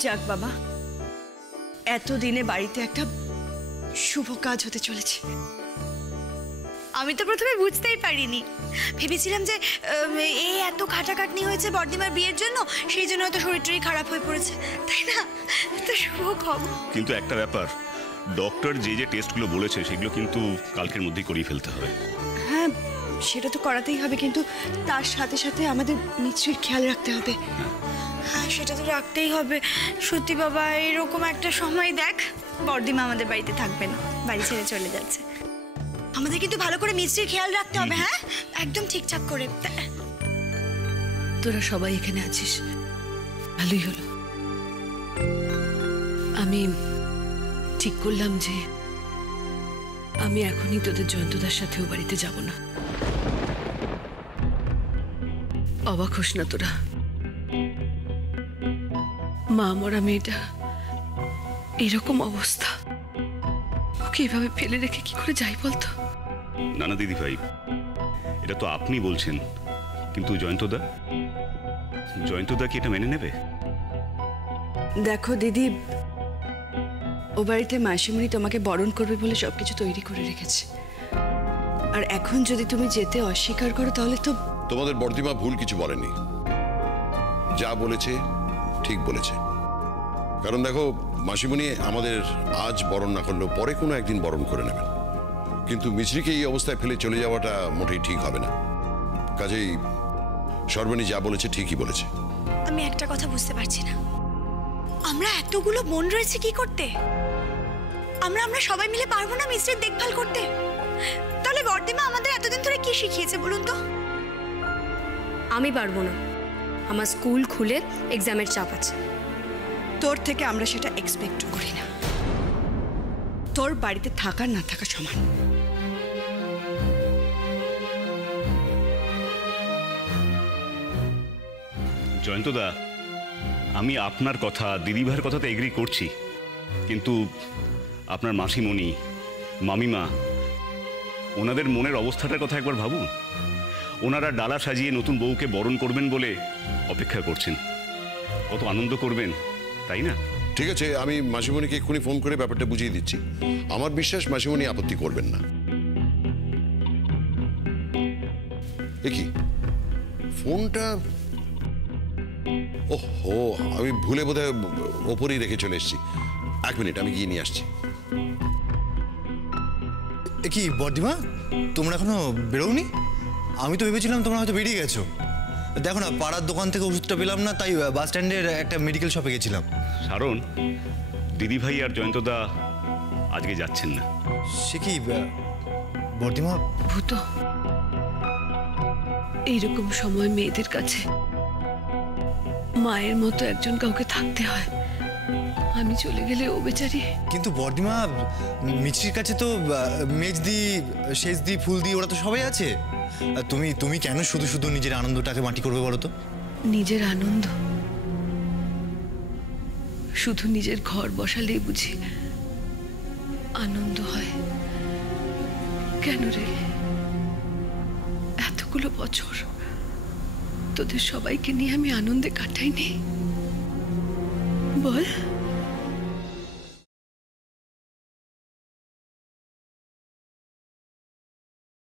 যাক বাবা, এতদিনে বাড়িতে একটা শুভ কাজ হতে চলেছে। আমি তো প্রথমে বুঝতেই পারিনি, ভেবেছিলাম যে এই এত খাটাখাটনি হয়েছে বর্দিমার বিয়ের জন্য, সেই জন্য হয়তো শরীরটাই খারাপ হয়ে পড়েছে, তাই না? তো শুভ খবর। কিন্তু একটা ব্যাপার, ডক্টর যে যে টেস্টগুলো বলেছে সেগুলো কিন্তু কালকের মধ্যেই করিয়ে ফেলতে হবে। হ্যাঁ, সেটা তো করাতেই হবে, কিন্তু তার সাথে সাথে আমাদের মিত্রির খেয়াল রাখতে হবে। হ্যাঁ, সেটা তো রাখতেই হবে। সত্যি বাবা, এরকম একটা সময় দেখ, বর্দিমা আমাদের বাড়িতে থাকবে না, বাড়ি ছেড়ে চলে যাচ্ছে। আমাদের কিন্তু ভালো করে মিস্ত্রির খেয়াল রাখতে হবে। হ্যাঁ, একদম ঠিকঠাক করে। তোরা সবাই এখানে আছিস, ভালোই হলো। আমি ঠিক করলাম যে আমি এখনই তোদের জয়ন্তদার সাথেও বাড়িতে যাব না। অবাক হোস না তোরা, মা মরা মেয়েটা এরকম অবস্থা, ওকে এভাবে ফেলে রেখে কি করে যাই বলতো? না না দিদি ভাই, এটা তো আপনি বলছেন, কিন্তু জয়ন্তদা কি এটা মেনে নেবে? দেখো দিদি, ও বাড়িতে মাসিমণি তোমাকে বরণ করবে বলে সবকিছু তৈরি করে রেখেছে, আর এখন যদি তুমি যেতে অস্বীকার করো তাহলে তো। তোমাদের বর্দিমা ভুল কিছু বলেনি, যা বলেছে ঠিক বলেছে। কারণ দেখো, মাসিমণি আমাদের আজ বরণ না করলেও পরে কোনো একদিন বরণ করে নেবেন, কিন্তু মিছরিকে এই অবস্থায় ফেলে চলে যাওয়াটা মোটেই ঠিক হবে না। কাজেই সর্বনী যা বলেছে ঠিকই বলেছে। আমি একটা কথা বুঝতে পারছি না, আমরা এতগুলো বোন রয়েছে কি করতে? আমরা সবাই মিলে পারবো না মিস্ত্রির দেখভাল করতে? তাহলে বর্দিমা আমাদের এতদিন ধরে কি শিখিয়েছে বলুন তো? আমি পারবো না, আমার স্কুল খুলে এক্সামের চাপ আছে। তোর থেকে আমরা সেটা এক্সপেক্ট করি না, তোর বাড়িতে থাকা না থাকা সমান। জয়ন্তদা, আমি আপনার কথা, দিদিভাইয়ের কথাতে এগ্রি করছি, কিন্তু আপনার মাসিমণি, মামিমা, ওনাদের মনের অবস্থাটার কথা একবার ভাবুন। ওনারা ডালা সাজিয়ে নতুন বউকে বরণ করবেন বলে অপেক্ষা করছেন, কত আনন্দ করবেন, তাই না? ঠিক আছে, আমি মাসিমণিকে এক্ষুনি ফোন করে ব্যাপারটা বুঝিয়ে দিচ্ছি। আমার বিশ্বাস মাসিমণি আপত্তি করবেন না। দেখি ফোনটা, ওহো, আমি ভুলে বোধহয় ওপরেই রেখে চলে এসেছি। 1 মিনিট, আমি গিয়ে নিয়ে আসছি। কি বর্দিমা, তোমরা এখনো বেরোওনি? আমি তো ভেবেছিলাম তোমরা হয়তো বেরিয়ে গেছো। দেখো না, পাড়ার দোকান থেকে ওষুধটা পেলাম না, তাই বাস স্ট্যান্ডের একটা মেডিকেল শপে গেছিলাম। সারণ, দিদিভাই আর জয়ন্তদা আজকে যাচ্ছেন না। সে কি বর্দিমা? ভূত, এইরকম সময় মেয়েদের কাছে মায়ের মতো একজন কাউকে থাকতে হয়। আমি চলে গেলে ও বেচারি। কিন্তু বর্দিমা, মিছরির কাছে তো মেজদি, শেষদি, ফুলদি, ওরা তো সবাই আছে। তুমি কেন শুধু শুধু নিজের আনন্দটাকে মাটি করবে বলো তো? নিজের আনন্দ শুধু নিজের ঘর বসালেই বুঝি আনন্দ হয়? কেন রে, এতগুলো বছর তোদের সবাইকে নিয়ে আমি আনন্দে কাটাইনি বল?